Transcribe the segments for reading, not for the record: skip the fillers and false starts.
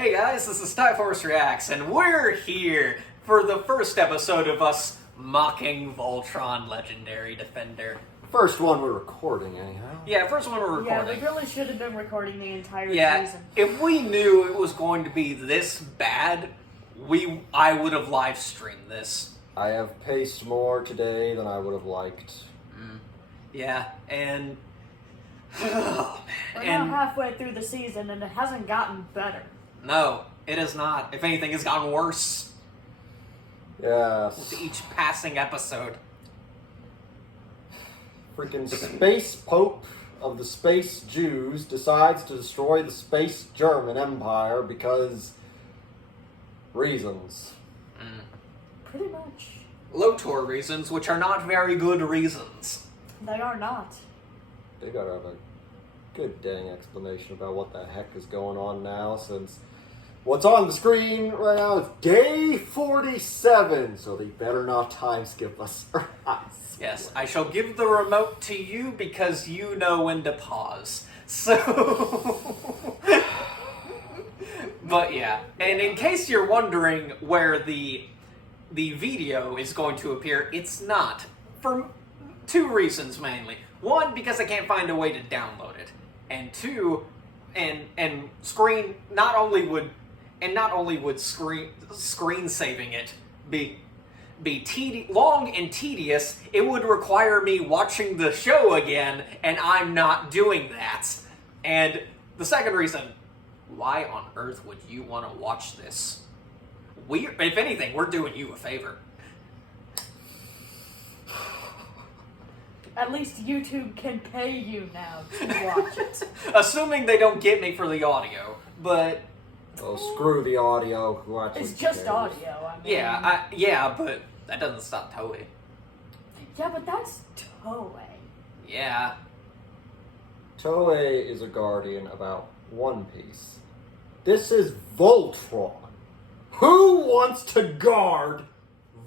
Hey guys, this is Force Reacts, and we're here for the first episode of us mocking Voltron Legendary Defender. First one we're recording, anyhow. Yeah, first one we're recording. Yeah, we really should have been recording the entire season. If we knew it was going to be this bad, I would have live streamed this. I have paced more today than I would have liked. Yeah, and... Oh, man. We're now halfway through the season, and it hasn't gotten better. No, it has not. If anything, it's gotten worse. Yes. With each passing episode. Freaking space pope of the space Jews decides to destroy the space German Empire because... reasons. Pretty much. Lotor reasons, which are not very good reasons. They are not. They gotta have a good dang explanation about what the heck is going on now, since what's on the screen right now is day 47, so they better not time skip us. Yes, I shall give the remote to you because you know when to pause. So... But yeah, and in case you're wondering where the video is going to appear, it's not. For two reasons mainly. One, because I can't find a way to download it. And two, and screen not only would screen saving it be long and tedious, it would require me watching the show again, and I'm not doing that. And the second reason, why on earth would you want to watch this? If anything, we're doing you a favor. At least YouTube can pay you now to watch it. Assuming they don't get me for the audio, but... Oh, screw the audio. It's just audio, I mean. Yeah, but that doesn't stop Toei. Yeah, but that's Toei. Yeah. Toei is a guardian about One Piece. This is Voltron. Who wants to guard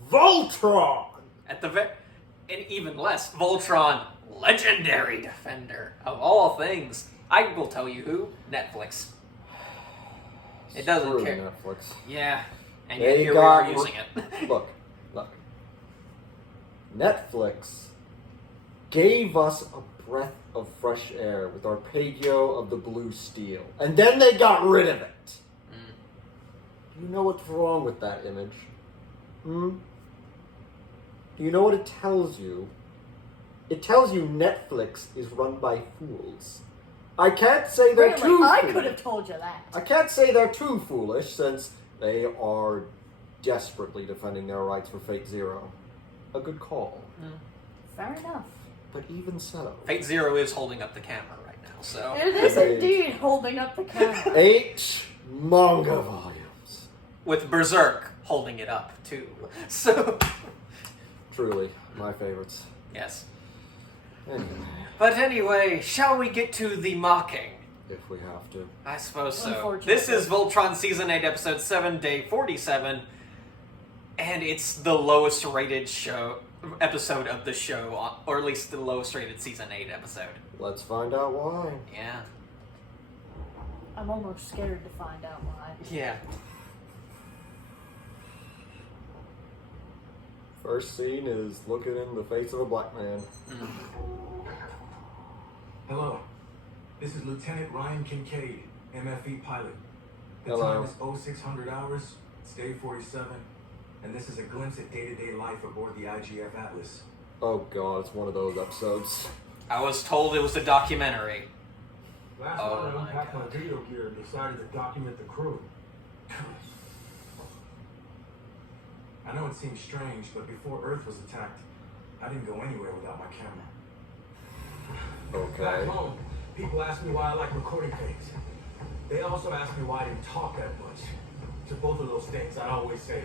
Voltron? And even less, Voltron Legendary Defender. Of all things, I will tell you who. Netflix. It doesn't Screw care. Netflix. Yeah, and yet here we are using it. Look. Netflix gave us a breath of fresh air with Arpeggio of the Blue Steel, and then they got rid of it. You know what's wrong with that image? Do you know what it tells you? It tells you Netflix is run by fools. I can't say they're too foolish. I could have told you that. I can't say they're too foolish, since they are desperately defending their rights for Fate Zero. A good call. Fair enough. But even so... Fate Zero is holding up the camera right now, so... It is indeed holding up the camera. 8 manga volumes. With Berserk holding it up, too. So... Truly, my favorites. Yes. Anyway. But anyway, shall we get to the mocking? If we have to. I suppose so. Unfortunately. This is Voltron Season 8, Episode 7, Day 47, and it's the lowest rated episode of the show, or at least the lowest rated Season 8 episode. Let's find out why. Yeah. I'm almost scared to find out why. Yeah. First scene is looking in the face of a black man. Hello, this is Lieutenant Ryan Kincaid, MFE pilot. The Hello. time is 0600 hours, it's day 47, and this is a glimpse at day-to-day life aboard the IGF Atlas. Oh god, it's one of those episodes. I was told it was a documentary. Last night I unpacked my video gear and decided to document the crew. I know it seems strange, but before Earth was attacked, I didn't go anywhere without my camera. Okay. Back home, people ask me why I like recording things. They also ask me why I didn't talk that much. To both of those things, I'd always say,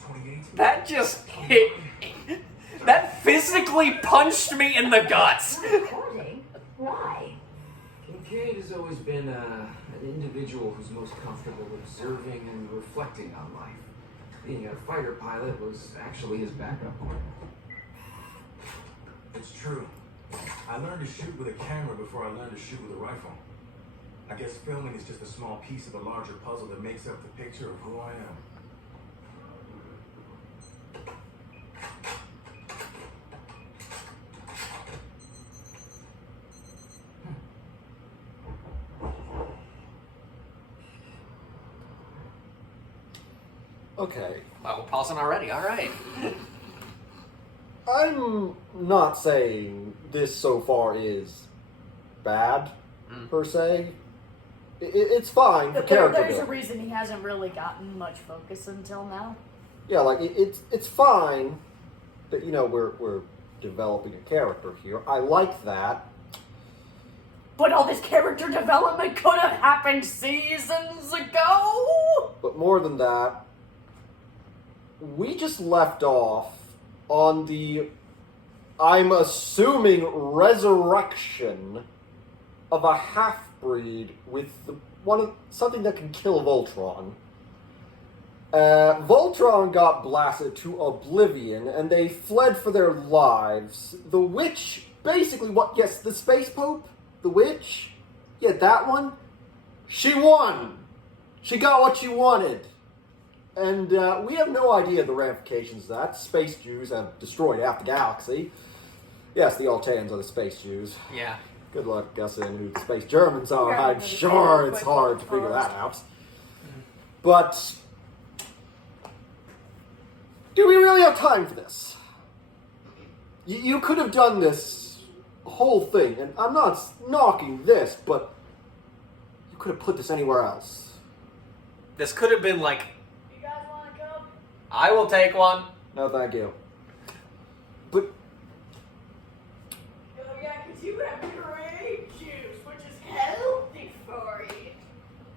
28. That just hit me. That physically punched me in the guts. Recording? Why? Kincaid has always been an individual who's most comfortable observing and reflecting on life. Being a fighter pilot was actually his backup plan. It's true. I learned to shoot with a camera before I learned to shoot with a rifle. I guess filming is just a small piece of the larger puzzle that makes up the picture of who I am. Okay. Oh, pausing already. All right. I'm not saying this so far is bad, per se. It's fine for character There's a building. reason he hasn't really gotten much focus until now. Yeah, like, it's fine that, you know, we're developing a character here. I like that. But all this character development could have happened seasons ago! But more than that, we just left off on the, I'm assuming, resurrection of a half-breed with something that can kill Voltron. Voltron got blasted to oblivion, and they fled for their lives. The witch, basically, the Space Pope? The witch? Yeah, that one? She won! She got what she wanted. And we have no idea the ramifications of that. Space Jews have destroyed half the galaxy. Yes, the Altaians are the Space Jews. Yeah. Good luck guessing who the Space Germans are. I'm sure it's hard to figure that out. But do we really have time for this? You could have done this whole thing, and I'm not knocking this, but you could have put this anywhere else. This could have been like, You guys want to come? I will take one. No, thank you. But Oh yeah, because you have grape juice, which is healthy for you.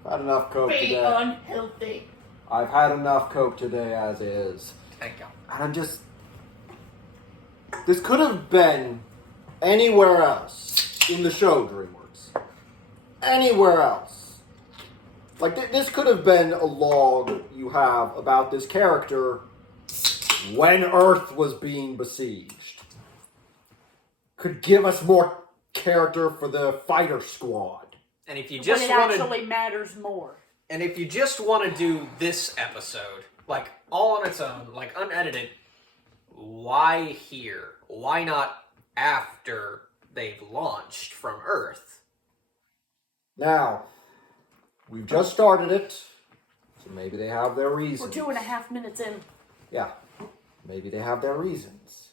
I've had enough Coke Be today. unhealthy. I've had enough Coke today as is. Thank you. And I'm just... This could have been anywhere else in the show, DreamWorks. Anywhere else. Like, this could have been a log you have about this character when Earth was being besieged. Could give us more character for the fighter squad. And if you just when it want actually matters more. And if you just want to do this episode, like, all on its own, like, unedited, why here? Why not after they've launched from Earth? Now, we've just started it, so maybe they have their reasons. We're 2.5 minutes in. Yeah, maybe they have their reasons.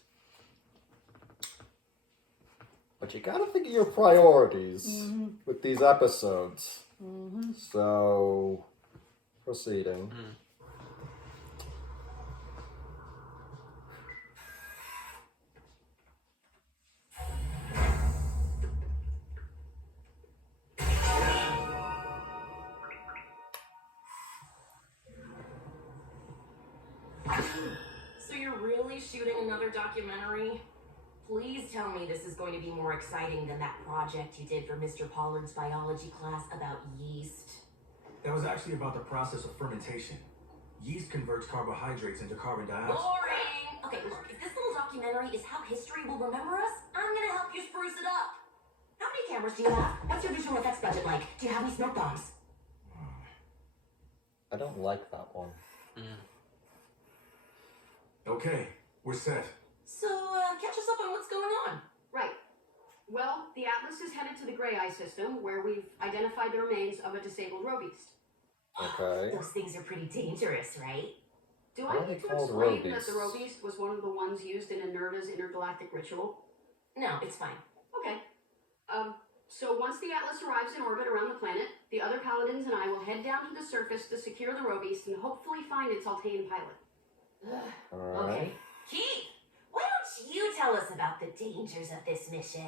But you gotta think of your priorities with these episodes. So, proceeding. So you're really shooting another documentary? Please tell me this is going to be more exciting than that project you did for Mr. Pollard's biology class about yeast. That was actually about the process of fermentation. Yeast converts carbohydrates into carbon dioxide. Boring! Okay, look, if this little documentary is how history will remember us, I'm gonna help you spruce it up. How many cameras do you have? What's your visual effects budget like? Do you have any smoke bombs? I don't like that one. Okay, we're set. So, catch us up on what's going on. Right. Well, the Atlas is headed to the Grey Eye system, where we've identified the remains of a disabled robeast. Okay. Those things are pretty dangerous, right? Do What I are they need to called, explain that the robeasts? robeast was one of the ones used in Enerva's intergalactic ritual? No, it's fine. Okay. So once the Atlas arrives in orbit around the planet, the other Paladins and I will head down to the surface to secure the robeast and hopefully find its Altain pilot. Alright. Okay. Keith, why don't you tell us about the dangers of this mission?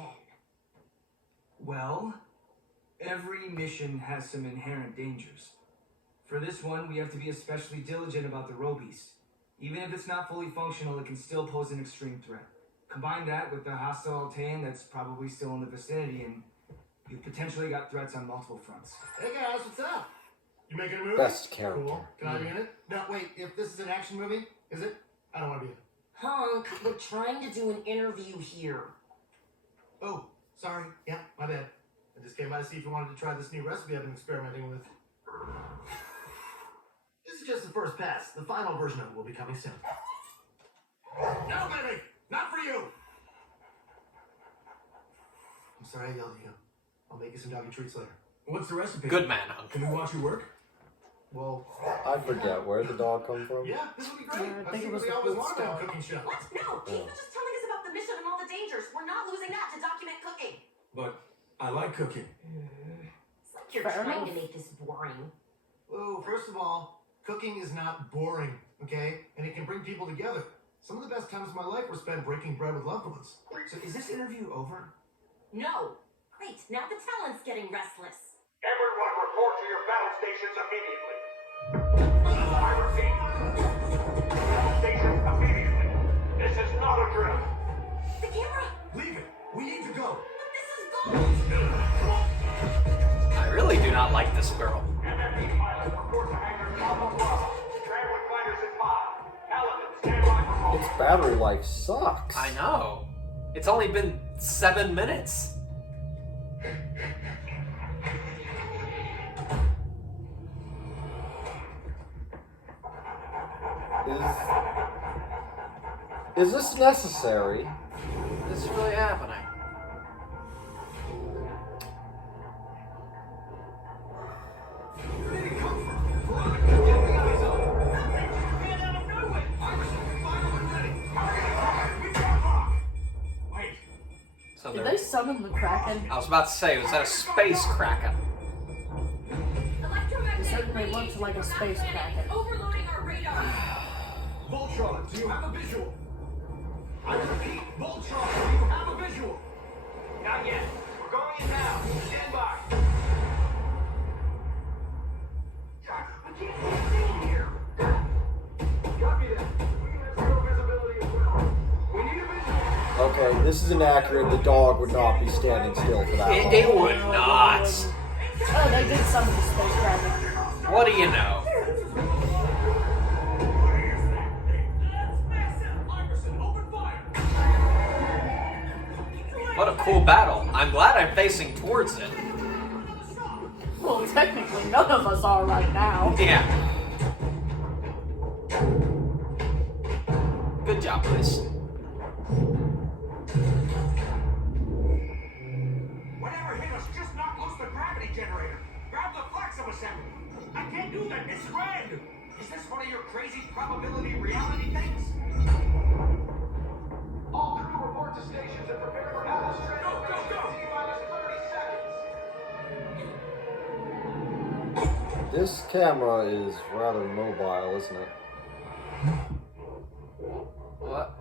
Well, every mission has some inherent dangers. For this one, we have to be especially diligent about the robeast. Even if it's not fully functional, it can still pose an extreme threat. Combine that with the hostile Altain that's probably still in the vicinity, and you've potentially got threats on multiple fronts. Hey guys, what's up? You making a movie? Best character. Cool. Can I be in it? No, wait. If this is an action movie, is it? I don't want to be in it. Hunk, we're trying to do an interview here. Oh, sorry. Yeah, my bad. I just came by to see if you wanted to try this new recipe I've been experimenting with. This is just the first pass. The final version of it will be coming soon. No, baby! Not for you! I'm sorry I yelled at you. I'll make you some doggy treats later. What's the recipe? Good man, Hunk. Can we watch you work? Well, I forget, where did the dog come from? yeah, this will be great. I I've think seen it was what they the always food wanted on store. cooking show. What? No, Keith was just telling us about the mission and all the dangers. We're not losing that to document cooking. But I like cooking. It's like you're Fair trying enough. to make this boring. Whoa, first of all, cooking is not boring, okay? And it can bring people together. Some of the best times of my life were spent breaking bread with loved ones. So is this interview over? No. Great, now the talent's getting restless. Everyone report to your battle stations immediately. I repeat. Battle stations immediately. This is not a drill. The camera! Leave it. We need to go. But this is gold! I really do not like this girl. MFB pilot report to hangar Alpha Bravo. Scrambling fighters at 5. Paladin, stand by for call. Its battery life sucks. I know. It's only been 7 minutes. Is this necessary? This is really happening. Where did it come from? Veronica, get the eyes on. Nothing just appeared out of nowhere. Iverson, final and ready. Target acquired. We've got lock. Wait. So Did there- they summon the Kraken? I was about to say, was that a space kraken? It certainly looks like a space Kraken. Overloading our radar. Voltron, do you have a visual? I repeat, Voltron, do you have a visual? Not yet. We're going in now. Stand by. I can't see a thing here. Copy that. We have zero visibility as well. We need a visual. Okay, this is inaccurate. The dog would not be standing still for that long. It would not. Oh, they did summon the space Kraken. What do you know? Iverson, open fire. What a cool battle. I'm glad I'm facing towards it. Well, technically, none of us are right now. Yeah. Good job, boys. Whatever hit us, just knock loose the gravity generator. Grab the flexum assembly. I can't do that. It's red. Is this one of your crazy probability reality things? All crew report to stations and prepare for battle straight. Go, go, go! T-minus 30 seconds. This camera is rather mobile, isn't it? What?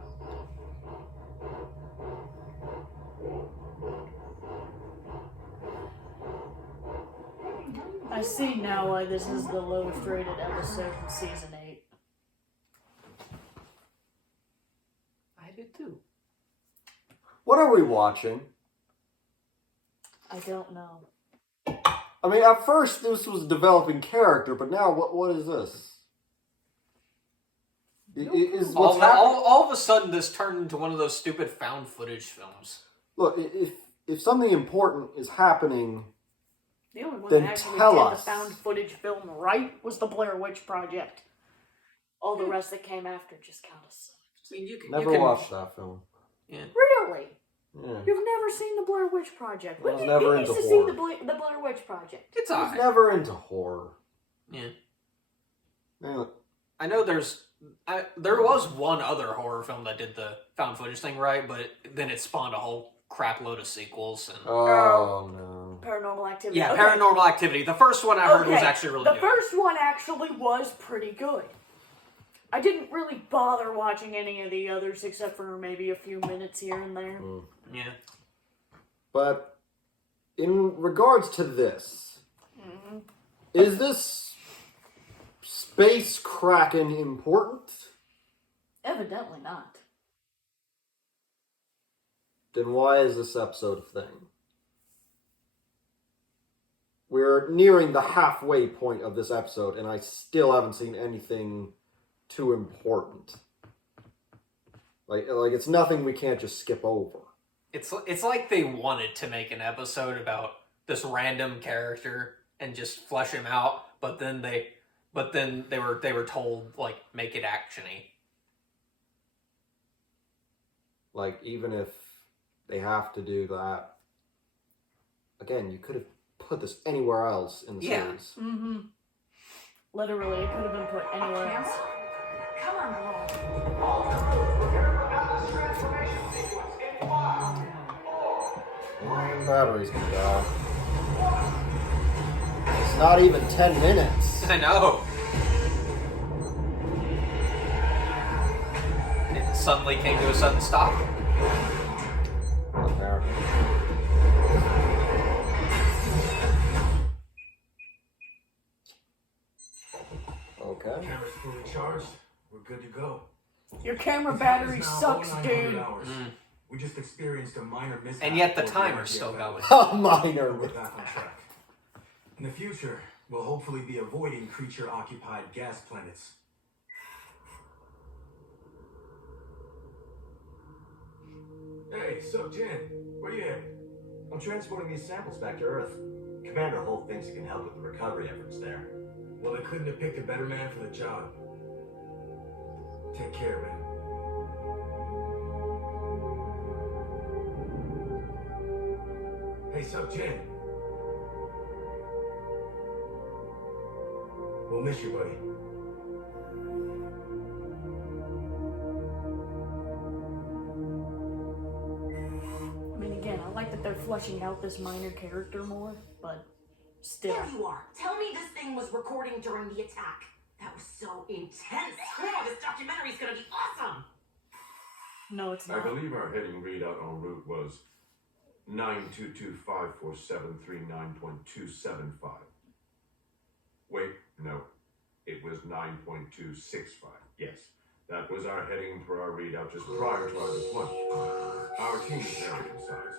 I see now why this is the lowest rated episode in season 8. I did too. What are we watching? I don't know. I mean, at first this was developing character, but now what is this? Is what's happening? All of a sudden, this turned into one of those stupid found footage films. Look, if something important is happening, The only one Then that actually tell did us. the found footage film right was the Blair Witch Project. All the rest that came after just kind of sucked. I mean, you never watched that film. Yeah. Really? Yeah. You've never seen the Blair Witch Project? I was You never need into to see horror. the Blair Witch Project. It's I was alright. never into horror. Yeah. Man, I know there was one other horror film that did the found footage thing right, but then it spawned a whole crap load of sequels. And oh no. Paranormal Activity. yeah, Okay. Paranormal Activity. The first one I heard was Okay, actually really the good. first one actually was pretty good. I didn't really bother watching any of the others except for maybe a few minutes here and there. Yeah. But in regards to this, is this space kraken important? Evidently not. Then why is this episode a thing? We're nearing the halfway point of this episode, and I still haven't seen anything too important. Like it's nothing we can't just skip over. It's like they wanted to make an episode about this random character and just flesh him out, but then they were told, like, make it actiony. Like, even if they have to do that, again, you could have put this anywhere else in the series. Mm-hmm. Literally, it could have been put anywhere else. Come on, girl. And battery's gonna die. It's not even 10 minutes. I know. It suddenly came to a sudden stop. Apparently. Okay. Camera's fully charged. We're good to go. Your camera The time battery is now sucks, 0900 dude. hours. We just experienced a minor mishap. And yet the before timer's idea still developed. going. A minor. We're back on track. In the future, we'll hopefully be avoiding creature-occupied gas planets. Hey, sup, Jen? Where you headed? I'm transporting these samples back to Earth. Commander Holt thinks he can help with the recovery efforts there. Well, they couldn't have picked a better man for the job. Take care, man. Hey, sup, Jen? We'll miss you, buddy. I mean, again, I like that they're fleshing out this minor character more, but still. There you are. Tell me this thing was recording during the attack. That was so intense. Oh, this documentary's gonna be awesome. No, it's I not. believe our heading readout en route was 9225473.275. Wait, no. It was 9.265. Yes. That was our heading for our readout just prior to our deployment. Our team is varied in size.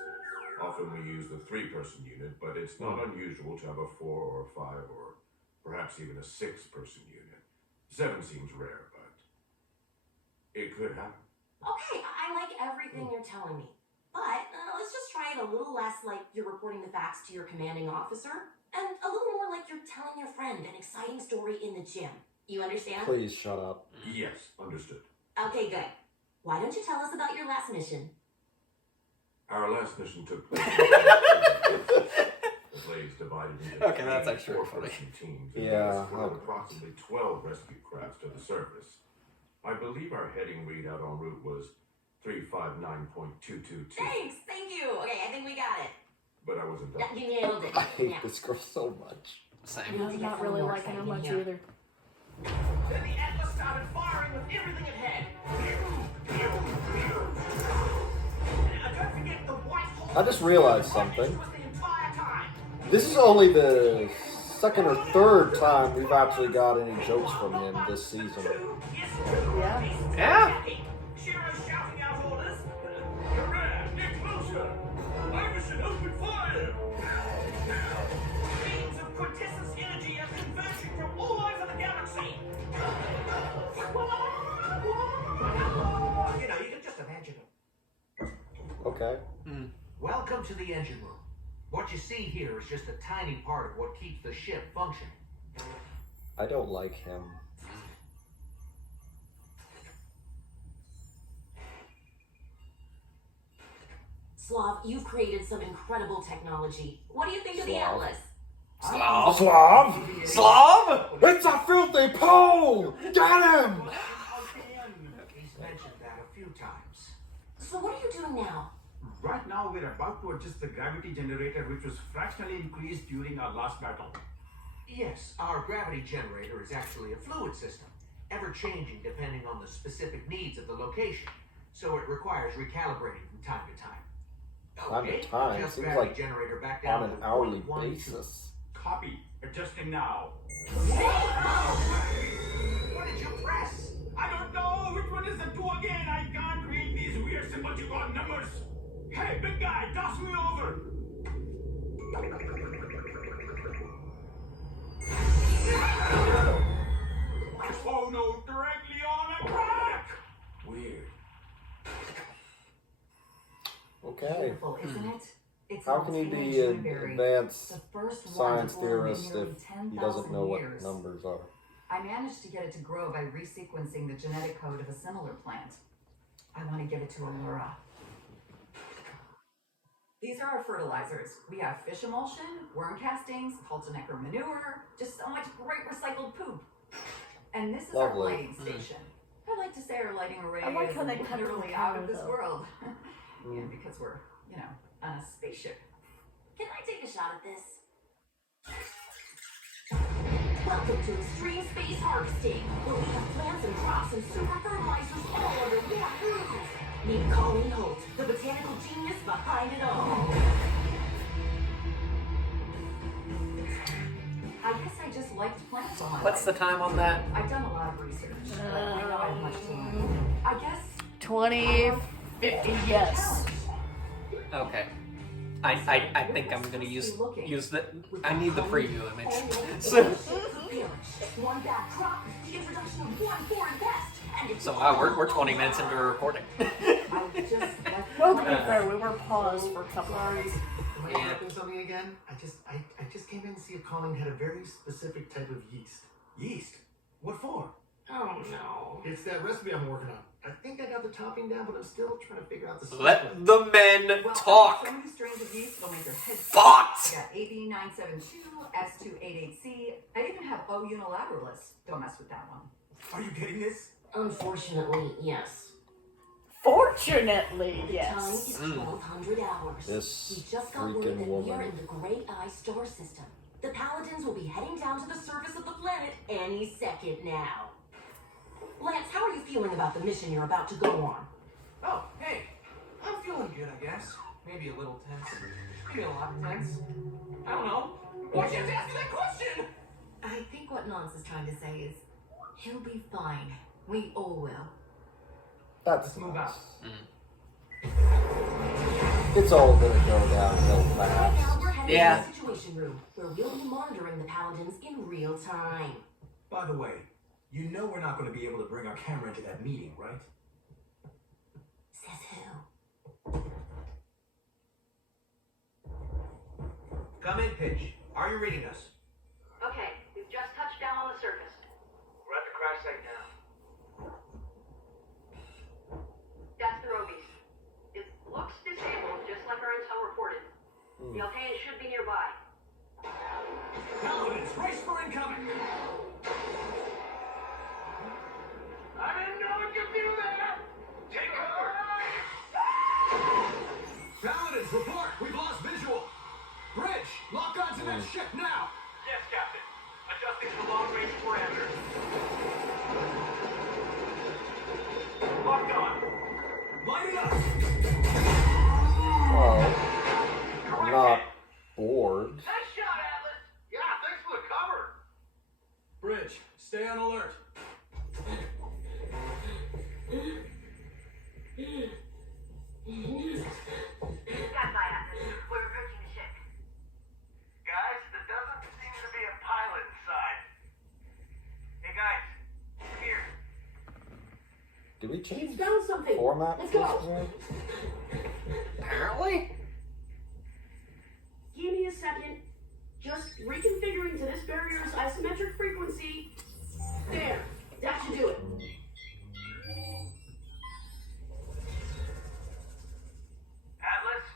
Often we use the 3-person unit, but it's not unusual to have a 4 or a 5 or perhaps even a 6-person unit. 7 seems rare, but it could happen. Okay, I like everything you're telling me. But let's just try it a little less like you're reporting the facts to your commanding officer, and a little more like you're telling your friend an exciting story in the gym. You understand? Please shut up. Yes, understood. Okay, good. Why don't you tell us about your last mission? Our last mission took place. The blaze divided into Okay, that's actually 4-person teams. And Yeah, we escorted okay. approximately 12 rescue crafts to the surface. I believe our heading readout en route was 359.222. Thanks, thank you. Okay, I think we got it. But I wasn't done. You nailed it. I hate Yeah. this girl so much. Same. I'm not really liking her much either. Then the Atlas started firing with everything it had. Don't forget the white hole. I just realized something. Was the entire time. This is only the second or third time we've actually got any jokes from him this season. Yeah. Yeah. Shearer's shouting out orders. Hurrah, get closer. Iverson, open fire. Beams of quintessence energy are converging from all over the galaxy. You know, you can just imagine it. Okay. Welcome to the engine room. What you see here is just a tiny part of what keeps the ship functioning. I don't like him. Slav, you've created some incredible technology. What do you think of the Slav. Atlas? Slav. Slav! Slav? It's a filthy pole! Get him! He's mentioned that a few times. So what are you doing now? Right now, we're about to adjust the gravity generator, which was fractionally increased during our last battle. Yes, our gravity generator is actually a fluid system, ever changing depending on the specific needs of the location. So it requires recalibrating from time to time. Time to time? adjust Seems gravity like generator back down On an to hourly 0.12. basis. Copy. Adjusting now. What did you press? I don't know which one is the 2 again. I can't read these weird symbols you got numbers. Hey, big guy, toss me over. Oh no, directly on a crack. Weird. Okay. Beautiful, isn't it? It's It's How an can he Altair be an Juniberry, advanced the first one science to bloom in theorist nearly if 10,000 he doesn't know what years. numbers are? I managed to get it to grow by resequencing the genetic code of a similar plant. I want to give it to Allura. These are our fertilizers. We have fish emulsion, worm castings, Cultinecker manure, just so much great recycled poop. And this is our Lovely. lighting station. I like to say our lighting array I like is how they cut literally the out color, of this though. world. Yeah, because we're, on a spaceship. Can I take a shot at this? Welcome to Extreme Space Harvesting, where we have plants and crops and super fertilizers all under one roof. Meet Colleen Holt, the botanical genius behind it all. I guess I just liked plants all my What's the life. time on that? I've done a lot of research, but I know I have much to learn. I guess 2050, yes. Okay. I think I'm gonna use the. I need the preview image. So, One bad crop, the introduction of one foreign pest, and it's so wow, we're 20 minutes into recording. Well, to be fair, we were paused for a couple hours. Am I interrupting something again? I just came in to see if Colleen had a very specific type of yeast. Yeast? What for? Oh no. It's that recipe I'm working on. I think I got the topping down, but I'm still trying to figure out the secret. Let the men talk. Some new strains of yeast will make your head Fucked. I got AB972, S288C. I even have O unilateralis. Don't mess with that one. Are you getting this? Unfortunately, yes. Fortunately, Time yes. is 1200 hours. This We just got word freaking that we are woman. in the Great Eye star system. The Paladins will be heading down to the surface of the planet any second now. Lance, how are you feeling about the mission you're about to go on? Oh, hey. I'm feeling good, I guess. Maybe a little tense. Maybe a lot tense. I don't know. Why'd you have to ask me that question? I think what Nance is trying to say is, he'll be fine. We all will. That's Move nice. out. It's all gonna go downhill Right now, fast. we're heading Yeah. to the Situation Room, where we'll be monitoring the Paladins in real time. By the way, you know we're not going to be able to bring our camera into that meeting, right? Says who? Come in, Pitch. Are you reading us? Okay, we've just touched down on the surface. We're at the crash site now. That's the Robies. It looks disabled, just like our intel reported. The Altaeans should be nearby. Paladins, race for incoming! I didn't know it could do that! Take cover! Paladins, report! We've lost visual! Bridge, lock onto that ship now! Yes, Captain. Adjusting to long-range parameters. Locked on. Light it up! Well, I'm not bored. Nice shot, Atlas! Yeah, thanks for the cover! Bridge, stay on alert. Stand by, Atlas. We're approaching the ship. Guys, there doesn't seem to be a pilot inside. Hey guys, here. Did we change Found something. format? Let's go. Apparently. Give me a second. Just reconfiguring to this barrier's isometric frequency. There. That should do it. Atlas,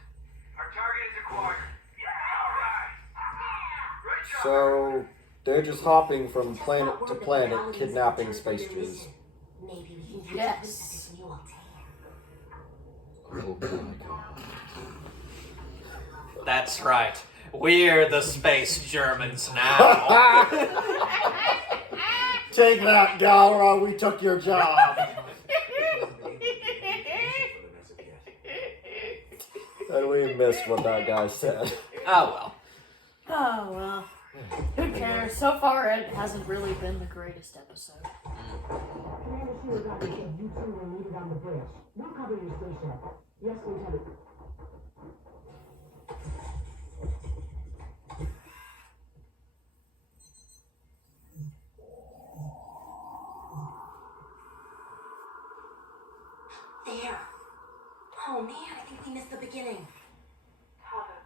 our target is acquired. Yeah, alright. Great job. So they're just hopping from Just planet got word to that the planet, Paladins kidnapping have returned space from their Jews. mission. Maybe we can catch Yes. up with this new Altair. Oh my god. That's right. We're the space Germans now. Take that, Galra. We took your job. And we missed what that guy said. Oh well. Oh, well. Who cares? So far, it hasn't really been the greatest episode. Commander Shearer got the ship. You two are needed on the bridge. We'll cover your station. Yes, Lieutenant. There. Oh man, I think we missed the beginning. Father,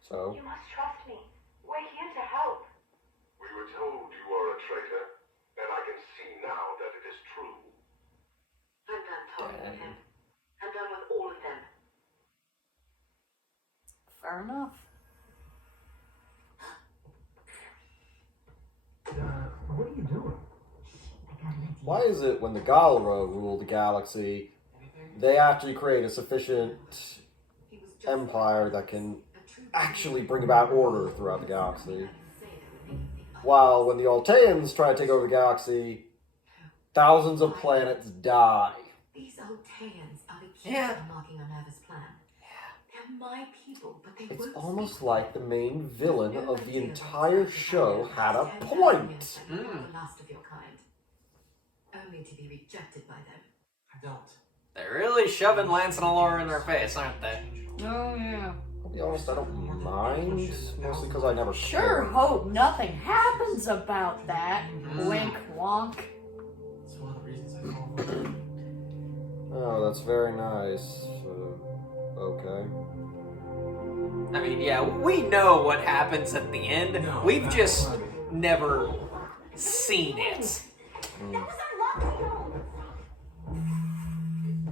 So, You must trust me. We're here to help. We were told you are a traitor, and I can see now that it is true. I'm done talking with him. I'm done with all of them. Fair enough. What are you doing? why is it when the Galra rule the galaxy, they actually create a sufficient empire that can actually bring about order throughout the galaxy? While when the Alteans try to take over the galaxy, thousands of planets die. These Alteans are the keys to unlocking Minerva's plan. They're my people, but they It's won't almost speak. like the main villain of the entire show had a point. You're the last of your kind. Only to be rejected by them. I don't. They're really shoving Lance and Allura in their face, aren't they? Oh, yeah. To be honest, I don't mind, mostly because I never Sure cared. hope nothing happens about that. Wink, wonk. It's one of the reasons I called. Oh, that's very nice. Okay. I mean, yeah, we know what happens at the end. We've just never seen it.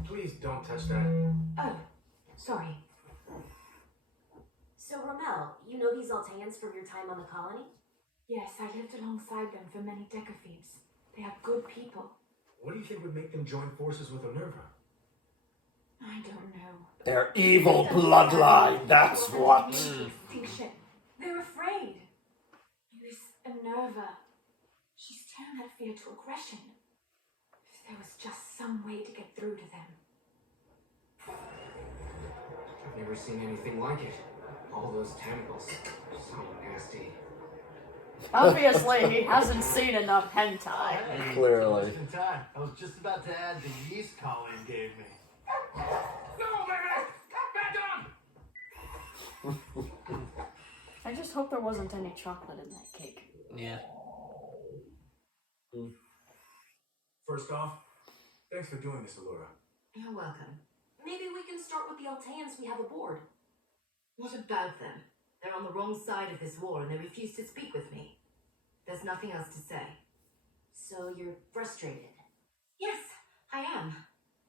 Please don't touch that. Oh, sorry. So, Rommel, you know these Alteans from your time on the colony? Yes, I lived alongside them for many decaphetes. They are good people. What do you think would make them join forces with Minerva? I don't know. Their evil bloodline, that's what. Extinction. They're afraid. This Minerva. She's turned that fear to aggression. If there was just some way to get through to them. I've never seen anything like it. All those tentacles. So nasty. Obviously, he hasn't seen enough hentai. Clearly. Just in time. I was just about to add the yeast Colleen gave me. No, baby! Back down! I just hope there wasn't any chocolate in that cake. Yeah. First off, thanks for doing this, Allura. You're welcome. Maybe we can start with the Alteans we have aboard. What about them? They're on the wrong side of this war and they refuse to speak with me. There's nothing else to say. So you're frustrated? Yes, I am.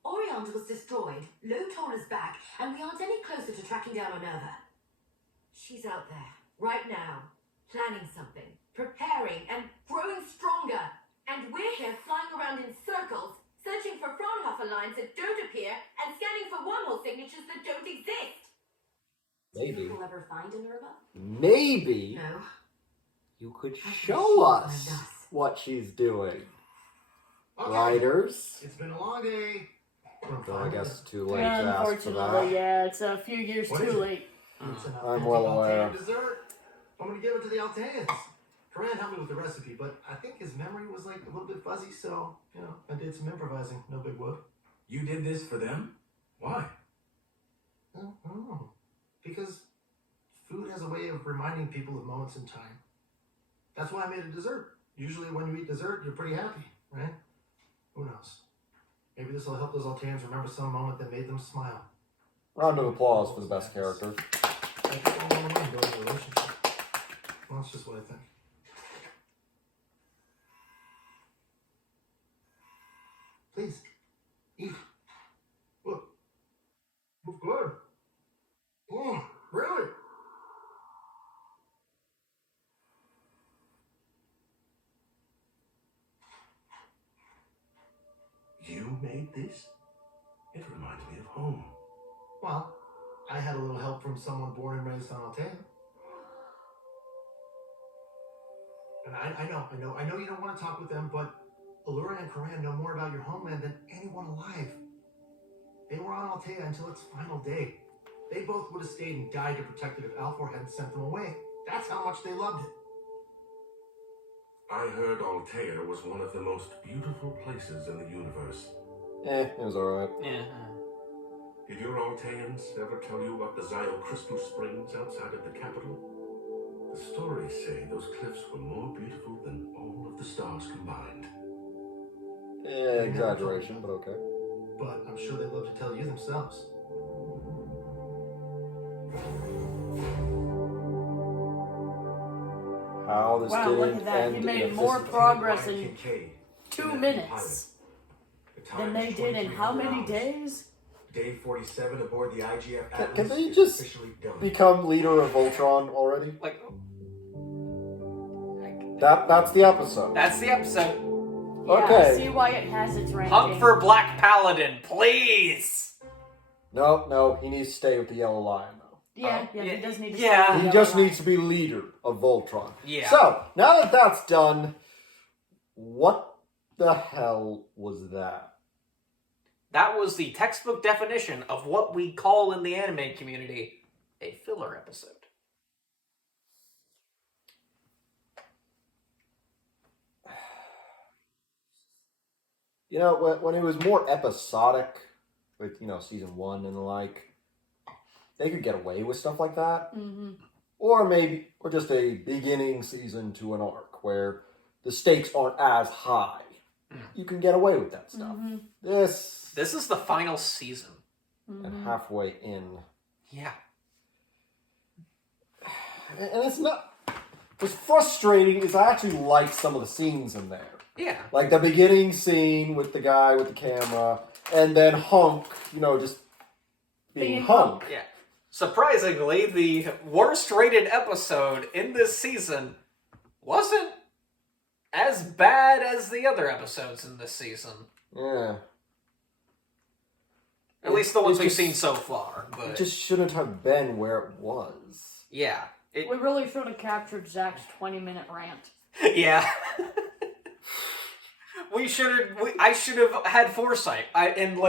Orion was destroyed, Lothal is back, and we aren't any closer to tracking down Minerva. She's out there, right now, planning something, preparing, and growing stronger. And we're here flying around in circles, searching for Fraunhofer lines that don't appear, and scanning for wormhole signatures that don't exist. Maybe. Will ever find Minerva? Maybe No. you could show us what she's doing. Okay. Writers? It's been a long day. So I guess too late Yeah, to ask for unfortunately, that. yeah, it's a few years What too is it? late. It's an I'm authentic well aware. Altean dessert. I'm gonna give it to the Alteans. Corinne helped me with the recipe, but I think his memory was like a little bit fuzzy, so, you know, I did some improvising. No big whoop. You did this for them? Why? I don't know. Because food has a way of reminding people of moments in time. That's why I made a dessert. Usually when you eat dessert, you're pretty happy, right? Who knows? Maybe this will help those Alteans remember some moment that made them smile. Round of applause for the best characters. I think all along build a relationship. Well, that's just what I think. Please, eat. Look. Looks good. Really? You made this? It reminds me of home. Well, I had a little help from someone born and raised on Altea. And I know you don't want to talk with them, but Allura and Coran know more about your homeland than anyone alive. They were on Altea until its final day. They both would have stayed and died to protect it if Alfor hadn't sent them away. That's how much they loved it. I heard Altea was one of the most beautiful places in the universe. It was alright. Yeah. Did your Alteans ever tell you about the Zio Crystal Springs outside of the capital? The stories say those cliffs were more beautiful than all of the stars combined. Exaggeration, but okay. But I'm sure they'd love to tell you themselves. how this Wow, look didn't at that. end He in made a more physical- progress Ryan in Kincaid, 2 Connecticut minutes pilot. than they did in how many days? Day 47 aboard the IGF Can Atlas they is just officially done. become leader of Voltron already? Like, That's the episode. that's the episode. Yeah, I Okay. see why it has its ranking. Hunt for Black Paladin, please. No, he needs to stay with the Yellow Lion though. Yeah, he does need to yeah. stay with He the just Yellow needs to be leader of Voltron. Yeah. So, now that that's done, what the hell was that? That was the textbook definition of what we call in the anime community a filler episode. You know, when it was more episodic, with, season 1 and the like, they could get away with stuff like that. Mm-hmm. Or just a beginning season to an arc, where the stakes aren't as high. You can get away with that stuff. Mm-hmm. This is the final season. And halfway in. Yeah. And it's not... What's frustrating is I actually like some of the scenes in there. Yeah. Like the beginning scene with the guy with the camera, and then Hunk, just being Hunk. Yeah. Surprisingly, the worst rated episode in this season wasn't as bad as the other episodes in this season. Yeah. At least the ones It we've just- seen so far. But It just shouldn't have been where it was. yeah. We really should have captured Zach's 20-minute rant. Yeah. I should have had foresight. And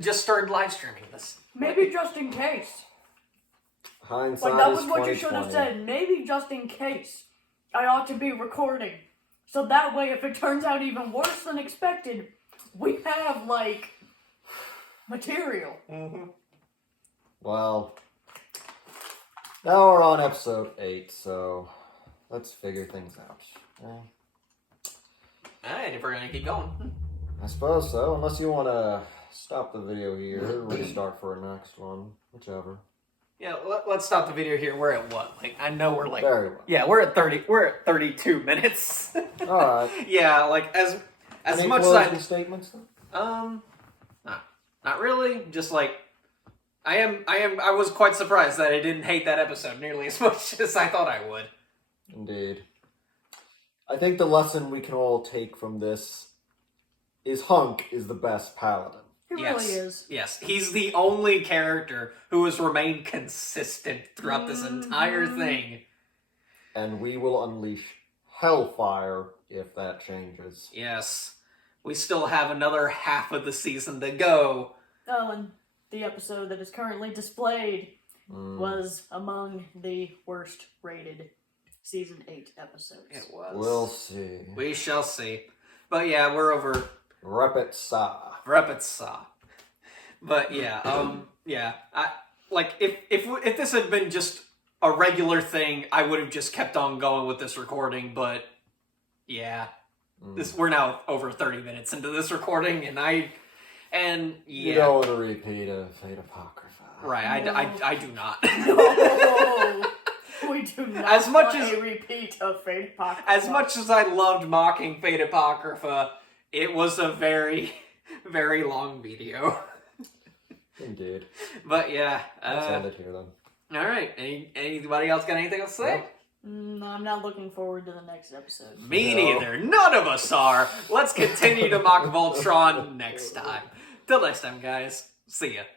just started live streaming this. Maybe just in case. Hindsight Like, that is was what you should have 20/20. said. Maybe just in case. I ought to be recording. So that way, if it turns out even worse than expected, we have, material. Mm-hmm. Well, now we're on episode 8, so let's figure things out. Alright, if we're gonna keep going. I suppose so, unless you want to stop the video here, restart for a next one, whichever. Yeah, let's stop the video here. We're at what? I know we're Very well. Yeah, we're at 32 minutes. Alright. Yeah, as Any much as closing statements then? not really. Just I was quite surprised that I didn't hate that episode nearly as much as I thought I would. Indeed. I think the lesson we can all take from this is Hunk is the best paladin. He really is. Yes, he's the only character who has remained consistent throughout this entire thing. And we will unleash hellfire if that changes. Yes. We still have another half of the season to go. Oh, and the episode that is currently displayed was among the worst rated Season 8 episodes. It was. We'll see. We shall see. But yeah, we're over... Repet sa. But yeah, if this had been just a regular thing, I would have just kept on going with this recording, but yeah. We're now over 30 minutes into this recording, and yeah. You don't want to repeat a Fate Apocrypha. Right, I do not. No, we do not As much want as- a repeat of Fate Apocrypha. As much as I loved mocking Fate Apocrypha, it was a very, very long video. Indeed. But yeah. Let's end it here then. Alright, anybody else got anything else to say? I'm not looking forward to the next episode. Me neither. None of us are. Let's continue to mock Voltron next time. Till next time, guys. See ya.